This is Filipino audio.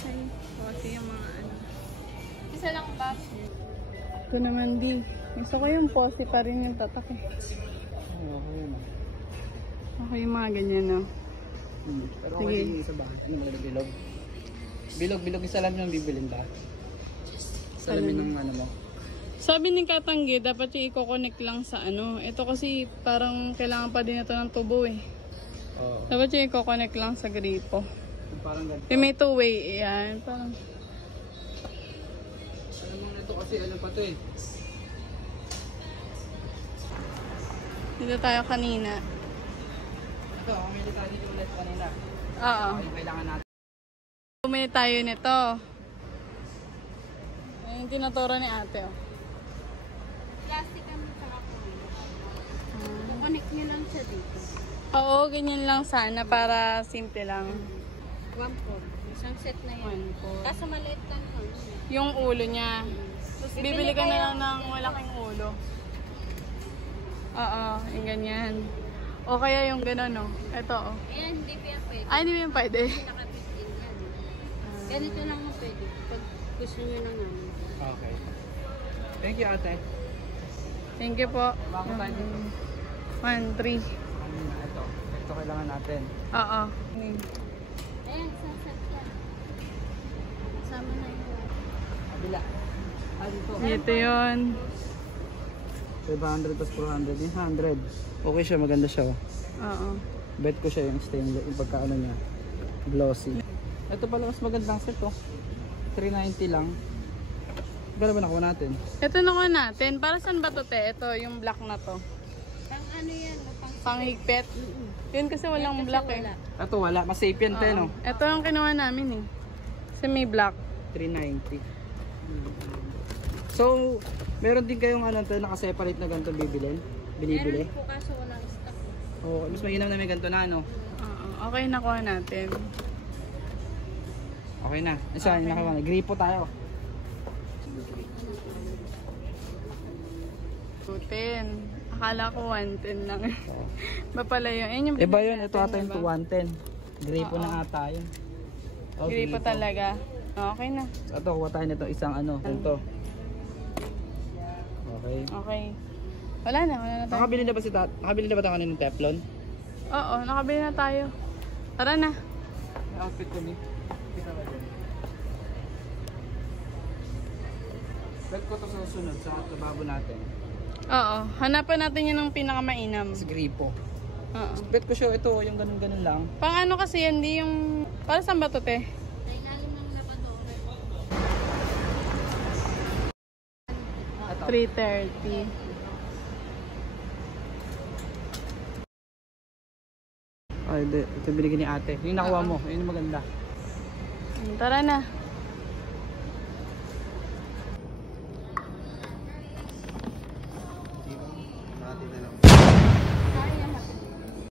Okay. Kasi yung mga ano. Isa lang ba? Ito naman di. Gusto ko yung pose pa rin yung tatak eh. Okay yung mga ganyan no. Pero okay yung isa ba? Ano mga bilog? Bilog isa lang yung bibilin ba? Salamin ng ano mo. Sabi ni Katanggi, dapat yung i-connect lang sa ano. Ito kasi parang kailangan pa din ito ng tubo eh. Oo. Dapat yung i-connect lang sa gripo. Parang ganito. Yung may two-way, yan. Parang... Alam mo na ito kasi ano pa ito eh. Dito tayo kanina. Ito, umili tayo dito ulit kanina. Oo. Yung kailangan natin. Bumili tayo nito. Yung tinuturo ni ate oh. Plastic kami sa ako. Connect nyo lang siya dito. Oo, ganyan lang sana para simple lang. 1 cord. Isang set na yan. 1 cord. Kaso maliit lang yun. Yung ulo niya. Bibili ka na lang ng malaking ulo. Oo, yung ganyan. O kaya yung gano'n, no? Ito, oh. Ayan, hindi pa yan pwede. Ay, hindi mo yung pwede. Nakabit din yan. Ganito lang mo pwede. Pag gusto nyo na namin. Okay. Thank you ate. Thank you po. Bako tayo dito. 1, 3. Ito. Ito kailangan natin. Oo. Ayan, isang set yan. Kasama na yun. Kabila. Dito. Dito yun. 500 plus 400. Yung 100. Okay siya, maganda siya. Oh. Oo. Bet ko siya yung stainless, yung pagkaano niya. Glossy. Ito pala mas magandang set oh. 390 lang. Pero ba nakuha natin? Ito nakuha natin. Para saan ba to, te? Ito, yung black na to. Pang ano yan? Panghigpit. Yun kasi walang black eh. Ito wala. Mas safe yan, te, no? Ito ang kinuha namin eh. Kasi may black. 390. So, meron din kayong ano, te, naka-separate na ganito bibilin? Binibili? Meron po kaso walang stock. Oo, mas mainam na may ganito na, no? Oo. Okay, nakuha natin. Okay na. Isa, okay. Nakawa. Gripo tayo. 210. Akala ko 110 lang. Ba pala yun? Ayun yung Iba yun. Ito ata yung diba? 110. Gripo na ata yun. Oh, Gripo talaga. Okay na. Ito, kuha tayo nito isang ano. Ito. Okay. Okay. Wala na tayo. Nakabili na ba nakabili na ba tayo ng Teflon? Oo, nakabili na tayo. Tara na. May outfit ko ni. Kita ba dyan? Bet ko ito sa susunod sa trabaho natin. Oo, hanapan natin yun ng pinakamainam. Sa gripo. Oo. Bet ko siya ito, yung ganun-ganun lang. Pang ano kasi yan, di yung... Para saan ba to, te? Sa ilalim ng labadore. 330. Ay, ito binigyan ni ate. Yung nakuha mo, yun yung maganda. Tara na.